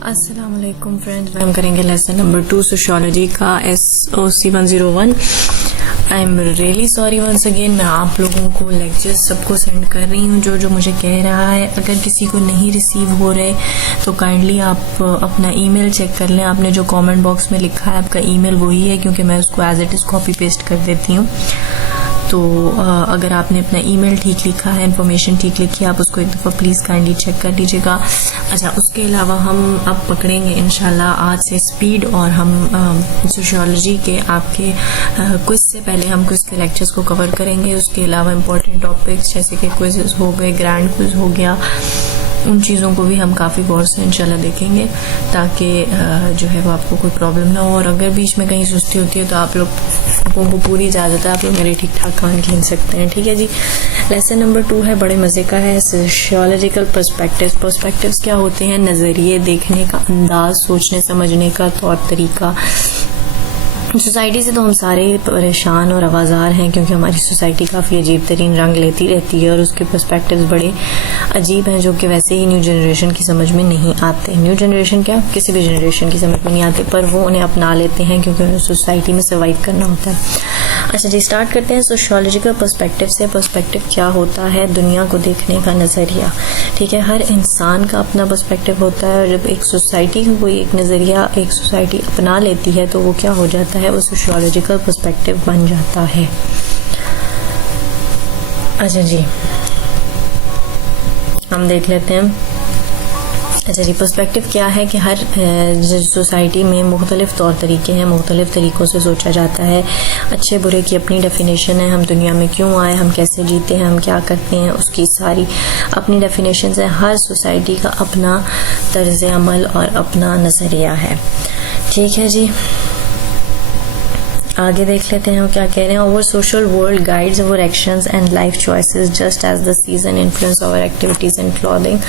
अस्सलाम वालेकुम फ्रेंड्स, हम करेंगे लेसन नंबर 2 सोशियोलॉजी का SOC 101। I am really sorry once again. मैं आप लोगों को लेक्चर्स सबको सेंड कर रही हूँ जो मुझे कह रहा है। अगर किसी को नहीं रिसीव हो रहे तो काइंडली आप अपना ईमेल चेक कर लें। आपने जो कमेंट बॉक्स में लिखा है आपका ईमेल वही है, क्योंकि मैं उसको as it is copy paste कर देती हूँ। तो अगर आपने अपना ईमेल ठीक लिखा है, इन्फॉर्मेशन ठीक लिखी है, आप उसको एक दफ़ा प्लीज़ काइंडली चेक कर लीजिएगा। अच्छा, उसके अलावा हम अब पकड़ेंगे इंशाल्लाह आज से स्पीड, और हम सोशियोलॉजी के आपके क्विज से पहले हम क्विज के लेक्चर्स को कवर करेंगे। उसके अलावा इम्पोर्टेंट टॉपिक्स जैसे कि क्विज़ हो गए, ग्रैंड क्विज हो गया, उन चीज़ों को भी हम काफ़ी गौर से इंशाल्लाह देखेंगे, ताकि जो है वो आपको कोई प्रॉब्लम ना हो। और अगर बीच में कहीं सुस्ती होती है तो आप लोगों को पूरी इजाज़त है, आप लोग मेरे ठीक ठाक कान खींच सकते हैं। ठीक है जी। लेसन नंबर 2 है, बड़े मज़े का है, सोशियोलॉजिकल पर्सपेक्टिव्स। पर्सपेक्टिव्स क्या होते हैं? नज़रिए, देखने का अंदाज, सोचने समझने का तौर तरीका। सोसाइटी से तो हम सारे परेशान और आवाज़ार हैं, क्योंकि हमारी सोसाइटी काफ़ी अजीब तरीन रंग लेती रहती है और उसके पर्सपेक्टिव्स बड़े अजीब हैं, जो कि वैसे ही न्यू जनरेशन की समझ में नहीं आते। न्यू जनरेशन क्या, किसी भी जनरेशन की समझ में नहीं आते, पर वो उन्हें अपना लेते हैं क्योंकि उन्हें सोसाइटी में सर्वाइव करना होता है। अच्छा जी, स्टार्ट करते हैं सोशियोलॉजिकल पर्सपेक्टिव से। पर्सपेक्टिव क्या होता है? दुनिया को देखने का नज़रिया। ठीक है, हर इंसान का अपना पर्सपेक्टिव होता है, और जब एक सोसाइटी को कोई एक नज़रिया एक सोसाइटी अपना लेती है तो वो क्या हो जाता है, वो सोशियोलॉजिकल पर्सपेक्टिव बन जाता है। अच्छा जी, हम देख लेते हैं। अच्छा जी, पर्सपेक्टिव क्या है कि हर सोसाइटी में मुख्तलिफ तौर तरीके हैं, मुख्तलिफ तरीक़ों से सोचा जाता है। अच्छे बुरे की अपनी डेफिनेशन है, हम दुनिया में क्यों आए, हम कैसे जीते हैं, हम क्या करते हैं, उसकी सारी अपनी डेफिनेशन है। हर सोसाइटी का अपना तर्ज अमल और अपना नज़रिया है। ठीक है जी, आगे देख लेते हैं हम क्या कह रहे हैं। Our social world guides our actions and life choices just as the season influence our activities and clothing.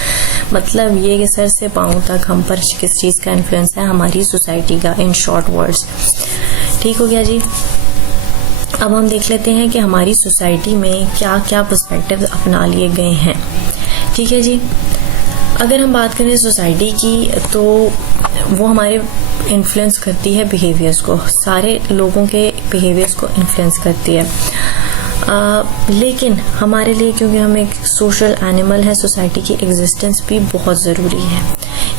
मतलब ये कि सर से पाँव तक हम पर किस चीज़ का इन्फ्लुएंस है, हमारी सोसाइटी का, इन शॉर्ट वर्ड्स। ठीक हो गया जी। अब हम देख लेते हैं कि हमारी सोसाइटी में क्या क्या पर्सपेक्टिव अपना लिए गए हैं। ठीक है जी। अगर हम बात करें सोसाइटी की, तो वो हमारे इन्फ्लुएंस करती है बिहेवियर्स को, सारे लोगों के बिहेवियर्स को इन्फ्लुएंस करती है। लेकिन हमारे लिए, क्योंकि हम एक सोशल एनिमल है, सोसाइटी की एग्जिस्टेंस भी बहुत ज़रूरी है।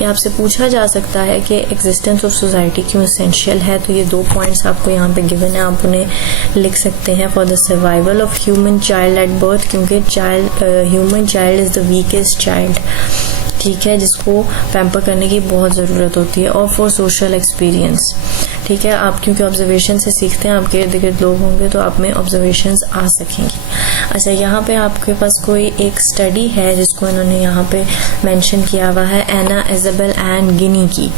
ये आपसे पूछा जा सकता है कि एग्जिस्टेंस ऑफ सोसाइटी क्यों एसेंशियल है, तो ये 2 पॉइंट्स आपको यहाँ पे गिवन है, आप उन्हें लिख सकते हैं। For the survival of human child at birth, क्योंकि human child is the weakest child, ठीक है, जिसको पैम्पर करने की बहुत ज़रूरत होती है। और फॉर सोशल एक्सपीरियंस, ठीक है, आप क्योंकि ऑब्जर्वेशन से सीखते हैं, आपके इर्द गिर्द लोग होंगे तो आप में ऑब्जर्वेशंस आ सकेंगी। अच्छा, यहाँ पे आपके पास कोई एक स्टडी है जिसको इन्होंने यहाँ पे मेंशन किया हुआ है, एना इज़ाबेल एंड गिनी की।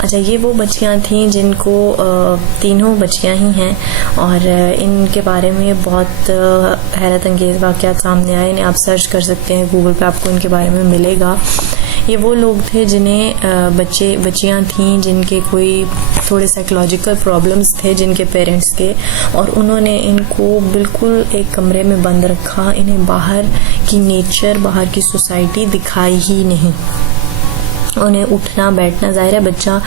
अच्छा, ये वो बच्चियाँ थीं जिनको तीनों बच्चियाँ ही हैं, और इनके बारे में बहुत हैरत अंगेज़ वाक़यात सामने आए। इन्हें आप सर्च कर सकते हैं गूगल पे, आपको इनके बारे में मिलेगा। ये वो लोग थे जिन्हें बच्चियाँ थीं जिनके कोई थोड़े साइकोलॉजिकल प्रॉब्लम्स थे जिनके पेरेंट्स के, और उन्होंने इनको बिल्कुल एक कमरे में बंद रखा। इन्हें बाहर की नेचर, बाहर की सोसाइटी दिखाई ही नहीं। उन्हें उठना बैठना, ज़ाहिर है बच्चा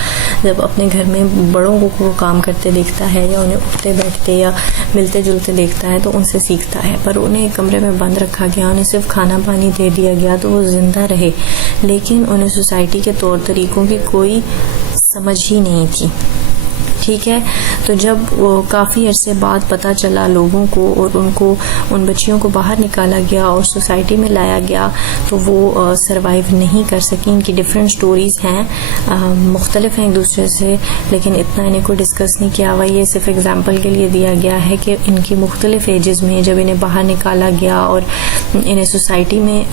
जब अपने घर में बड़ों को काम करते देखता है, या उन्हें उठते बैठते या मिलते जुलते देखता है, तो उनसे सीखता है। पर उन्हें एक कमरे में बंद रखा गया, उन्हें सिर्फ खाना पानी दे दिया गया तो वो ज़िंदा रहे, लेकिन उन्हें सोसाइटी के तौर तरीक़ों की कोई समझ ही नहीं थी। ठीक है, तो जब काफ़ी अरसे बाद पता चला लोगों को, और उनको उन बच्चियों को बाहर निकाला गया और सोसाइटी में लाया गया, तो वो सरवाइव नहीं कर सकी। इनकी डिफरेंट स्टोरीज़ हैं, मुख्तलिफ हैं एक दूसरे से, लेकिन इतना इन्हें कोई डिस्कस नहीं किया हुआ। ये सिर्फ एग्जांपल के लिए दिया गया है कि इनकी मुख्तलिफ एजेस में जब इन्हें बाहर निकाला गया और इन्हें सोसाइटी में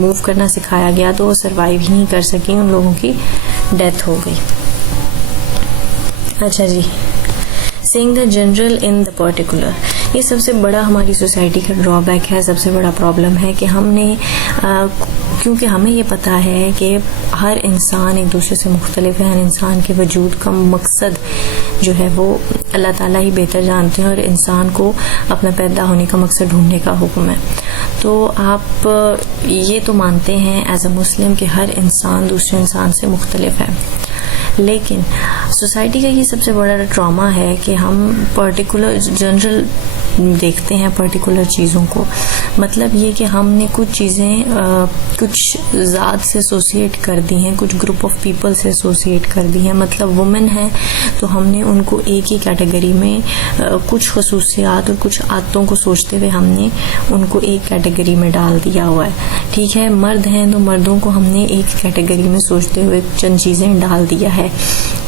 मूव करना सिखाया गया, तो वो सरवाइव ही नहीं कर सकी, उन लोगों की डेथ हो गई। अच्छा जी, saying the general in the particular, ये सबसे बड़ा हमारी सोसाइटी का ड्रॉबैक है, सबसे बड़ा प्रॉब्लम है कि हमने क्योंकि हमें ये पता है कि हर इंसान एक दूसरे से मुख्तलिफ है, हर इंसान के वजूद का मकसद जो है वो अल्लाह ताला ही बेहतर जानते हैं और इंसान को अपना पैदा होने का मकसद ढूंढने का हुक्म है। तो आप ये तो मानते हैं एज अ मुस्लिम कि हर इंसान दूसरे इंसान से मुख्तलिफ है, लेकिन सोसाइटी का ये सबसे बड़ा ट्रॉमा है कि हम पर्टिकुलर जनरल देखते हैं पर्टिकुलर चीज़ों को। मतलब ये कि हमने कुछ चीज़ें कुछ ज़ात से एसोसिएट कर दी हैं, कुछ ग्रुप ऑफ पीपल से एसोसिएट कर दी हैं। मतलब वुमेन है तो हमने उनको एक ही कैटेगरी में कुछ खसूसियात और कुछ आदतों को सोचते हुए हमने उनको एक कैटेगरी में डाल दिया हुआ है। ठीक है, मर्द हैं तो मर्दों को हमने एक कैटेगरी में सोचते हुए चंद चीज़ें डाल दिया है।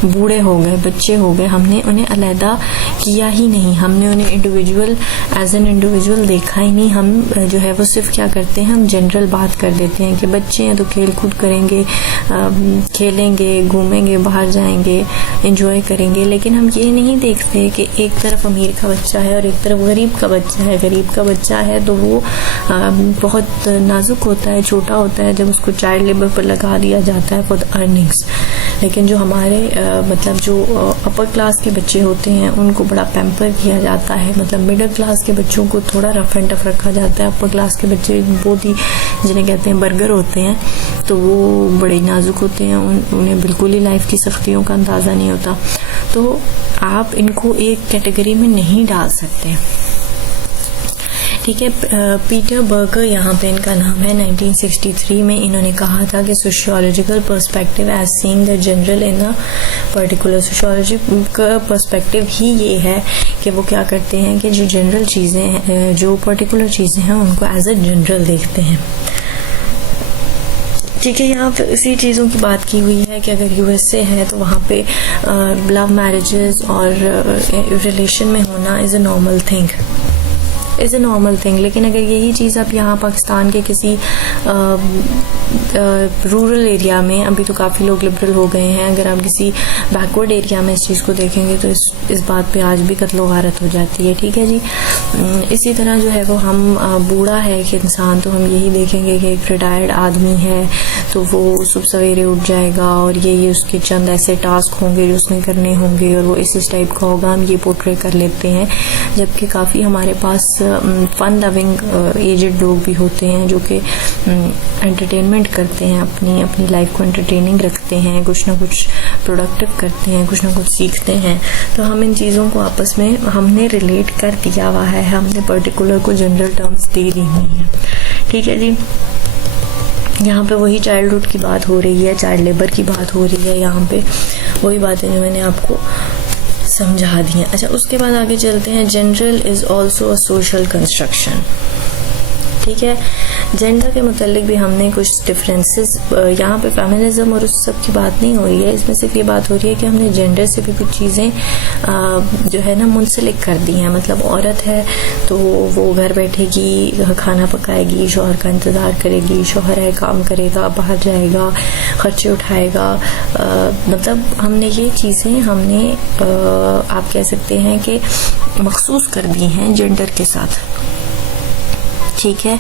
बूढ़े हो गए, बच्चे हो गए, हमने उन्हें अलहदा किया ही नहीं, हमने उन्हें इंडिविजुअल एज एन इंडिविजुअल देखा ही नहीं। हम जो है वो सिर्फ क्या करते हैं, हम जनरल बात कर देते हैं कि बच्चे हैं तो खेल कूद करेंगे, खेलेंगे, घूमेंगे, बाहर जाएंगे, एंजॉय करेंगे, लेकिन हम ये नहीं देखते कि एक तरफ अमीर का बच्चा है और एक तरफ गरीब का बच्चा है। गरीब का बच्चा है तो वो बहुत नाजुक होता है, छोटा होता है जब उसको चाइल्ड लेबर पर लगा दिया जाता है फॉर द अर्निंग्स। लेकिन जो हमारे मतलब जो अपर क्लास के बच्चे होते हैं उनको बड़ा पैम्पर किया जाता है। मतलब मिडिल क्लास के बच्चों को थोड़ा रफ एंड टफ रखा जाता है। अपर क्लास के बच्चे बहुत ही जिन्हें कहते हैं बर्गर होते हैं, तो वो बड़े नाजुक होते हैं, उन्हें बिल्कुल ही लाइफ की सख्तियों का अंदाज़ा नहीं होता। तो आप इनको एक कैटेगरी में नहीं डाल सकते। ठीक है, पीटर बर्गर यहाँ पे इनका नाम है। 1963 में इन्होंने कहा था कि sociological perspective as seeing the general in a particular. Sociology का पर्सपेक्टिव ही ये है कि वो क्या करते हैं कि जो जनरल चीज़ें हैं, जो पर्टिकुलर चीज़ें हैं, उनको एज अ जनरल देखते हैं। ठीक है, यहाँ पे इसी चीज़ों की बात की हुई है कि अगर यूएसए है तो वहाँ पे लव मैरिजेस और रिलेशन में होना इज़ अ नॉर्मल थिंग। लेकिन अगर यही चीज़ आप यहाँ पाकिस्तान के किसी रूरल एरिया में, अभी तो काफ़ी लोग लिबरल हो गए हैं, अगर आप किसी बैकवर्ड एरिया में इस चीज़ को देखेंगे तो इस बात पे आज भी कत्लो गारत हो जाती है। ठीक है जी, इसी तरह जो है वो हम बूढ़ा है कि इंसान, तो हम यही देखेंगे कि एक रिटायर्ड आदमी है तो वो सुबह सवेरे उठ जाएगा और ये उसके चंद ऐसे टास्क होंगे जो उसने करने होंगे और वो इस टाइप का होगा। हम ये पोर्ट्रे कर लेते हैं, जबकि काफ़ी हमारे पास फन लविंग एजेड लोग भी होते हैं जो कि एंटरटेनमेंट करते हैं, अपनी लाइफ को एंटरटेनिंग रखते हैं, कुछ ना कुछ प्रोडक्टिव करते हैं, कुछ ना कुछ सीखते हैं। तो हम इन चीज़ों को आपस में हमने रिलेट कर दिया हुआ है, हमने पर्टिकुलर को जनरल टर्म्स दे दी हुई है। ठीक है जी, यहाँ पे वही चाइल्डहुड की बात हो रही है, चाइल्ड लेबर की बात हो रही है, यहाँ पे वही बातें जो मैंने आपको समझा दी हैं। अच्छा, उसके बाद आगे चलते हैं। General is also a social construction. ठीक है, जेंडर के मुतालिक भी हमने कुछ डिफरेंसेस, यहाँ पे फेमिनिज्म और उस सब की बात नहीं हो रही है, इसमें सिर्फ ये बात हो रही है कि हमने जेंडर से भी कुछ चीज़ें जो है ना मुंसलिक कर दी हैं। मतलब औरत है तो वो घर बैठेगी, खाना पकाएगी, शौहर का इंतज़ार करेगी, शौहर है काम करेगा, बाहर जाएगा, खर्चे उठाएगा। मतलब हमने ये चीज़ें आप कह सकते हैं कि मखसूस कर दी हैं जेंडर के साथ। ठीक है,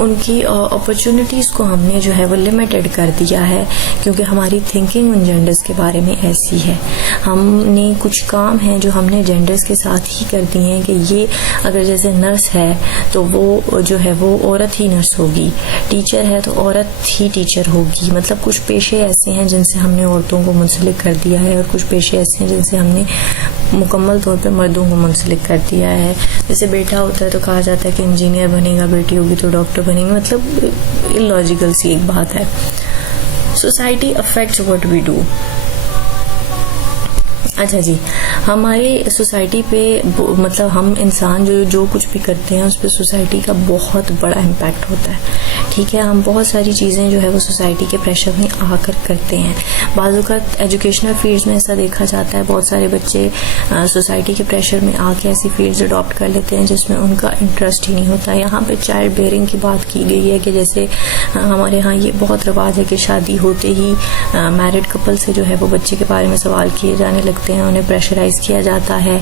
उनकी अपॉर्चुनिटीज़ को हमने जो है वो लिमिटेड कर दिया है, क्योंकि हमारी थिंकिंग उन जेंडर्स के बारे में ऐसी है। हमने कुछ काम हैं जो हमने जेंडर्स के साथ ही कर दिए हैं कि ये अगर जैसे नर्स है तो वो जो है वो औरत ही नर्स होगी, टीचर है तो औरत ही टीचर होगी। मतलब कुछ पेशे ऐसे हैं जिनसे हमने औरतों को मुंसलिक कर दिया है और कुछ पेशे ऐसे हैं जिनसे हमने मुकम्मल तौर पे मर्दों को मुंसलिक कर दिया है। जैसे बेटा होता है तो कहा जाता है कि इंजीनियर बनेगा, बेटी होगी तो डॉक्टर बनेगी। मतलब इलॉजिकल सी एक बात है। Society affects what we do. अच्छा जी, हमारे सोसाइटी पे मतलब हम इंसान जो कुछ भी करते हैं उस पर सोसाइटी का बहुत बड़ा इम्पैक्ट होता है। ठीक है, हम बहुत सारी चीज़ें जो है वो सोसाइटी के प्रेशर में आकर करते हैं। बाज़ औक़ात एजुकेशनल फील्ड्स में ऐसा देखा जाता है, बहुत सारे बच्चे सोसाइटी के प्रेशर में आके ऐसी फील्ड्स अडॉप्ट कर लेते हैं जिसमें उनका इंटरेस्ट ही नहीं होता। यहाँ पे चाइल्ड बेयरिंग की बात की गई है कि जैसे हमारे यहाँ ये बहुत रिवाज है कि शादी होते ही मैरिड कपल से जो है वो बच्चे के बारे में सवाल किए जाने लगते हैं, उन्हें प्रेशराइज किया जाता है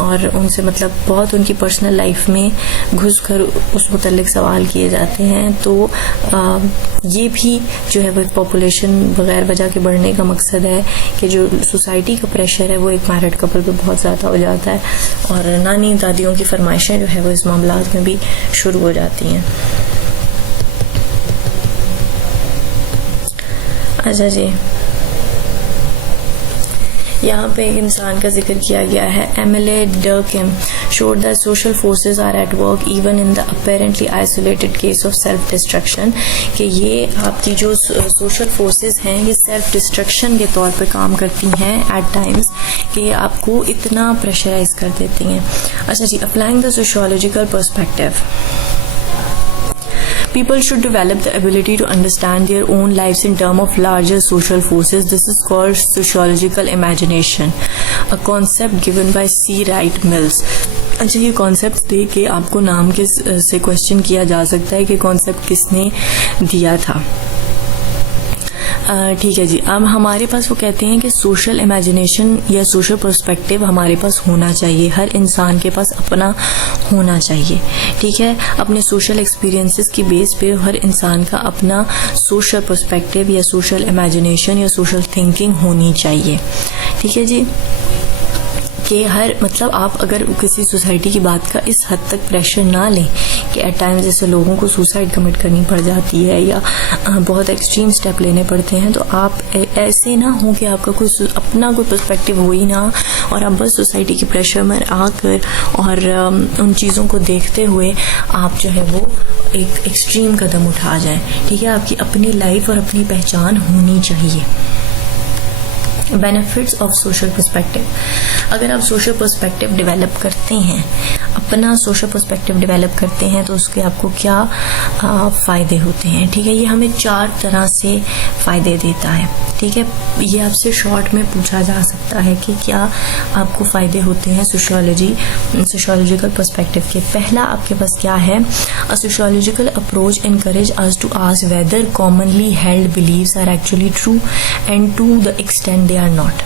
और उनसे मतलब बहुत उनकी पर्सनल लाइफ में घुस कर उस मुतल्लिक सवाल किए जाते जाते हैं तो ये भी जो है वो एक पॉपुलेशन बगैर वजह के बढ़ने का मकसद है कि जो सोसाइटी का प्रेशर है वो एक मैरिड कपल पे बहुत ज़्यादा हो जाता है और नानी दादियों की फरमाइशें जो है वो इस मामलात में भी शुरू हो जाती हैं। अच्छा जी, यहाँ पे एक इंसान का जिक्र किया गया है। Emile डर्किम showed that social forces are at work even in the apparently isolated case of self destruction, कि ये आपकी जो सोशल फोर्सेस हैं ये सेल्फ डिस्ट्रक्शन के तौर पे काम करती हैं एट टाइम्स, कि आपको इतना प्रेशराइज कर देती हैं। अच्छा जी, applying the sociological perspective, people should develop the ability to understand their own lives in terms of larger social forces. This is called sociological imagination, a concept given by C. Wright Mills. अच्छा, ये concept दे के आपको नाम के से question किया जा सकता है कि कॉन्सेप्ट किसने दिया था। ठीक है जी, अब हमारे पास वो कहते हैं कि सोशल इमेजिनेशन या सोशल पर्सपेक्टिव हमारे पास होना चाहिए, हर इंसान के पास अपना होना चाहिए। ठीक है, अपने सोशल एक्सपीरियंसेस की बेस पे हर इंसान का अपना सोशल पर्सपेक्टिव या सोशल इमेजिनेशन या सोशल थिंकिंग होनी चाहिए। ठीक है जी, कि हर मतलब आप अगर किसी सोसाइटी की बात का इस हद तक प्रेशर ना लें कि एट टाइम जैसे लोगों को सुसाइड कमिट करनी पड़ जाती है या बहुत एक्सट्रीम स्टेप लेने पड़ते हैं, तो आप ऐसे ना हो कि आपका कोई अपना कोई पर्सपेक्टिव हो ही ना और आप बस सोसाइटी के प्रेशर में आकर और उन चीज़ों को देखते हुए आप जो है वो एक एक्सट्रीम कदम उठा जाए। ठीक है, आपकी अपनी लाइफ और अपनी पहचान होनी चाहिए। बेनिफिट्स ऑफ सोशल पर्सपेक्टिव, अगर आप सोशल पर्सपेक्टिव डेवलप करते हैं, अपना सोशल पर्सपेक्टिव डेवलप करते हैं तो उसके आपको क्या फ़ायदे होते हैं। ठीक है, ये हमें 4 तरह से फ़ायदे देता है। ठीक है, ये आपसे शॉर्ट में पूछा जा सकता है कि क्या आपको फ़ायदे होते हैं सोशियोलॉजिकल पर्सपेक्टिव के। पहला आपके पास क्या है, a sociological approach encourage us to ask whether commonly held beliefs are actually true and to the extent they are not.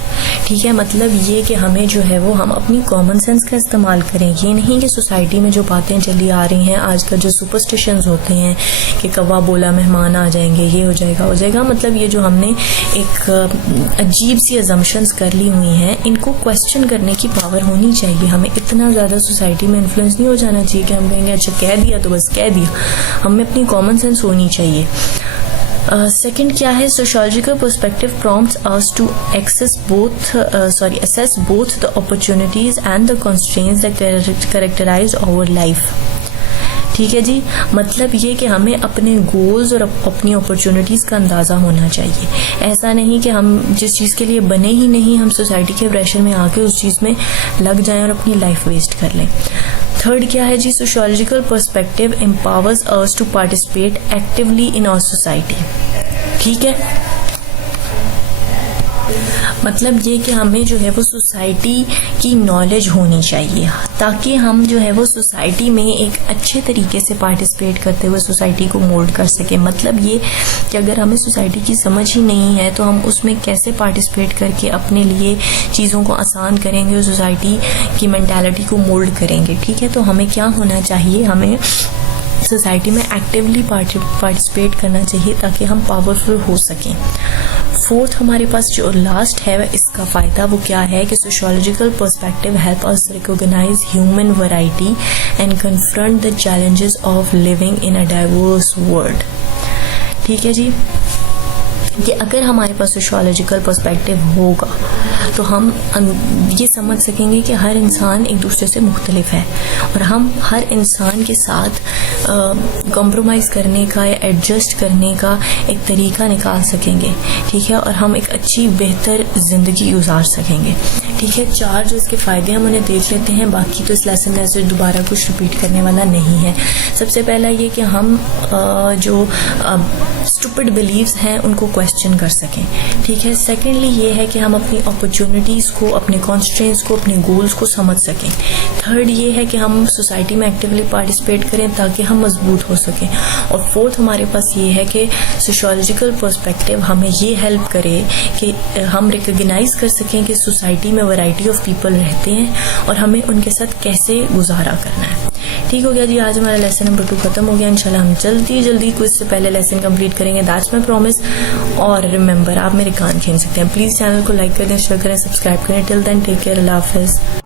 ठीक है, मतलब ये कि हमें जो है वो हम अपनी कॉमन सेंस का इस्तेमाल करें। ये नहीं कि सोसाइटी में जो बातें चली आ रही हैं आजकल, जो सुपरस्टिशंस होते हैं कि कौवा बोला मेहमान आ जाएंगे, ये हो जाएगा, मतलब ये जो हमने एक अजीब सी अजम्पशंस कर ली हुई हैं, इनको क्वेश्चन करने की पावर होनी चाहिए। हमें इतना ज़्यादा सोसाइटी में इन्फ्लुएंस नहीं हो जाना चाहिए कि हम कहेंगे अच्छा कह दिया तो बस कह दिया। हमें अपनी कॉमन सेंस होनी चाहिए। सेकंड क्या है, sociological perspective prompts us to assess both the opportunities and the constraints that characterize our life। ठीक है जी, मतलब ये कि हमें अपने गोल्स और अपनी अपॉर्चुनिटीज़ का अंदाज़ा होना चाहिए। ऐसा नहीं कि हम जिस चीज़ के लिए बने ही नहीं, हम सोसाइटी के प्रेशर में आके उस चीज़ में लग जाएं और अपनी लाइफ वेस्ट कर लें। थर्ड क्या है जी, sociological perspective empowers us to participate actively in our society. ठीक है, मतलब ये कि हमें जो है वो सोसाइटी की नॉलेज होनी चाहिए ताकि हम जो है वो सोसाइटी में एक अच्छे तरीके से पार्टिसिपेट करते हुए सोसाइटी को मोल्ड कर सकें। मतलब ये कि अगर हमें सोसाइटी की समझ ही नहीं है तो हम उसमें कैसे पार्टिसिपेट करके अपने लिए चीज़ों को आसान करेंगे और सोसाइटी की मेंटालिटी को मोल्ड करेंगे। ठीक है, तो हमें क्या होना चाहिए, हमें सोसाइटी में एक्टिवली पार्टिसिपेट करना चाहिए ताकि हम पावरफुल हो सकें। फोर्थ हमारे पास जो लास्ट है इसका फ़ायदा वो क्या है कि sociological perspective help us recognize human variety and confront the challenges of living in a diverse world. ठीक है जी, कि अगर हमारे पास सोशियोलॉजिकल पर्सपेक्टिव होगा तो हम ये समझ सकेंगे कि हर इंसान एक दूसरे से मुख्तलिफ है और हम हर इंसान के साथ कॉम्प्रोमाइज़ करने का या एडजस्ट करने का एक तरीका निकाल सकेंगे। ठीक है, और हम एक अच्छी बेहतर ज़िंदगी गुजार सकेंगे। ठीक है, 4 जो इसके फ़ायदे हम उन्हें देख लेते हैं, बाकी तो इस लेसन में ऐसे दोबारा कुछ रिपीट करने वाला नहीं है। सबसे पहला ये कि हम जो स्टूपिड बिलीव्स हैं उनको क्वेश्चन कर सकें। ठीक है, सेकेंडली ये है कि हम अपनी अपॉर्चुनिटीज़ को, अपने कॉन्स्ट्रेंट्स को, अपने गोल्स को समझ सकें। थर्ड ये है कि हम सोसाइटी में एक्टिवली पार्टिसिपेट करें ताकि हम मजबूत हो सकें। और फोर्थ हमारे पास ये है कि सोशियोलॉजिकल पर्सपेक्टिव हमें ये हेल्प करे कि हम रिकॉग्नाइज कर सकें कि सोसाइटी में वैरायटी ऑफ पीपल रहते हैं और हमें उनके साथ कैसे गुजारा करना है। ठीक हो गया जी, आज हमारा लेसन नंबर 2 खत्म हो गया। इंशाल्लाह हम जल्दी क्विज से पहले लेसन कंप्लीट करेंगे, दैट्स माय प्रॉमिस। और रिमेंबर, आप मेरे कान खींच सकते हैं। प्लीज चैनल को लाइक कर दें, शेयर करें, सब्सक्राइब करें। टिल देन टेक केयर, अल्लाह हाफिज।